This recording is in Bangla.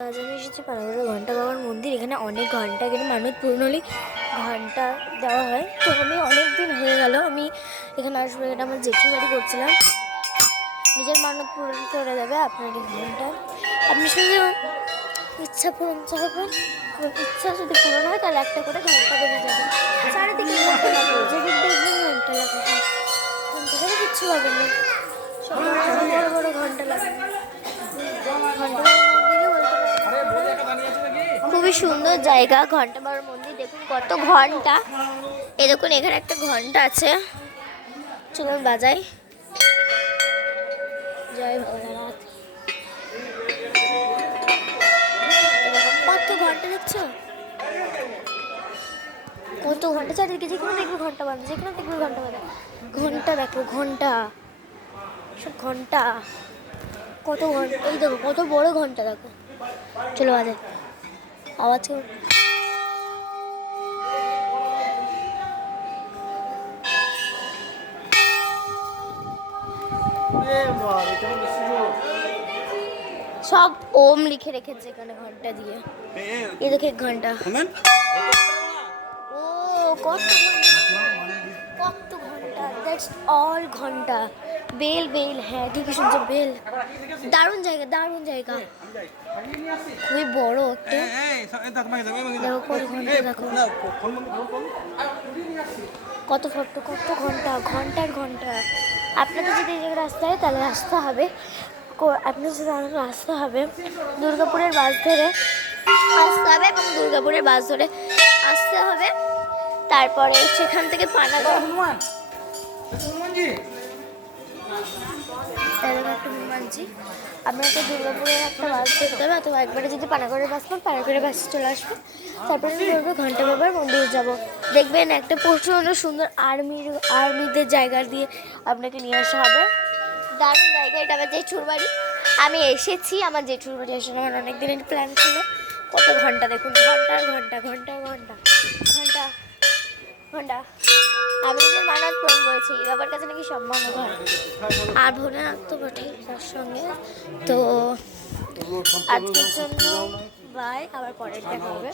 আজ আমি এসেছি পানাগড়ের ঘন্টা বাবার মন্দির। এখানে অনেক ঘন্টা, এখানে মানত পূর্ণ হলে ঘন্টা দেওয়া হয়। তো আমি অনেক দিন হয়ে গেল আমি এখানে আসবো। এখানে আমার জেঠির বাড়ি করছিলাম। নিজের মানত পূরণ করে দেবে আপনার এই ঘন্টা। আপনি শুধু ইচ্ছা পূরণ চাইবেন, ইচ্ছা যদি পূরণ হয় তাহলে একটা করে ঘন্টা বেরিয়ে যাবে। চারিদিকে ঘন্টা লাগবে, যেদিক দেখবেন ঘন্টা লাগবে। ঘন্টা ছাড়া কিচ্ছু পাবেন না, সব বড় বড় ঘন্টা লাগবে। ঘন্টা বাবার মন্দিরে বলতে খুবই সুন্দর জায়গা ঘন্টা বাবার মন্দির। দেখুন কত ঘন্টা, এই দেখুন এখানে একটা ঘন্টা আছে, চলুন বাজাই। জয় ভোলানাথ। কত ঘন্টা দেখছো, কত ঘন্টা চারিদিকে, যেখানে দেখবে ঘন্টা বাঁধা, যেখানে দেখবে ঘন্টা বাঁধা। ঘন্টা দেখো, ঘন্টা, সব ঘন্টা, কত ঘন্টা। এই দেখো কত বড় ঘন্টা, দেখো। চলো বাজে আওয়াজ কর। সব ওম লিখে রেখেছে এখানে ঘন্টা দিয়ে। এই দেখে ঘন্টা, ও কত ঘন্টা, কত ঘন্টা, দ্যাটস অল ঘন্টা। বেল বেল, হ্যাঁ ঠিকই শুনছো, বেল। দারুণ জায়গা, দারুণ জায়গা, খুবই বড় একটা। দেখো কত ঘন্টা, দেখো কত ফটো, কত ঘন্টা, ঘন্টার ঘন্টা। আপনাদের যদি এই জায়গায় রাস্তা হয় তাহলে আসতে হবে, আপনার যদি আসতে হবে দুর্গাপুরের বাস ধরে আসতে হবে, এবং দুর্গাপুরের বাস ধরে আসতে হবে। তারপরে সেখান থেকে পানাগড়, হনুমানজি, আপনাকে দুর্গাপুরের একটা বাস ধরতে হবে, অথবা একবারে যদি পানাগড়ের বাস পান পানাগড়ের বাসে চলে আসবে। তারপরে আমি বলবো ঘন্টা বাবার মন্দিরে যাবো। দেখবেন একটা প্রচণ্ড সুন্দর আর্মিদের জায়গা দিয়ে আপনাকে নিয়ে আসা হবে। দারুণ জায়গা, এটা আমার জেঠুর বাড়ি। আমি এসেছি আমার জেঠুর বাড়ি আসার আমার অনেক দিনের প্ল্যান ছিল। কত ঘন্টা দেখুন, ঘন্টার ঘন্টা, ঘন্টার ঘন্টা, ঘন্টা ঘন্টা। আমি নিজের মানত পূরণ করেছি, বাবার কাছে নাকি সব মানত হয়, আর ভোলেনাথ তো বটেই তার সঙ্গে। তো আজকের জন্য বাই, আবার পরের দেখা হবে।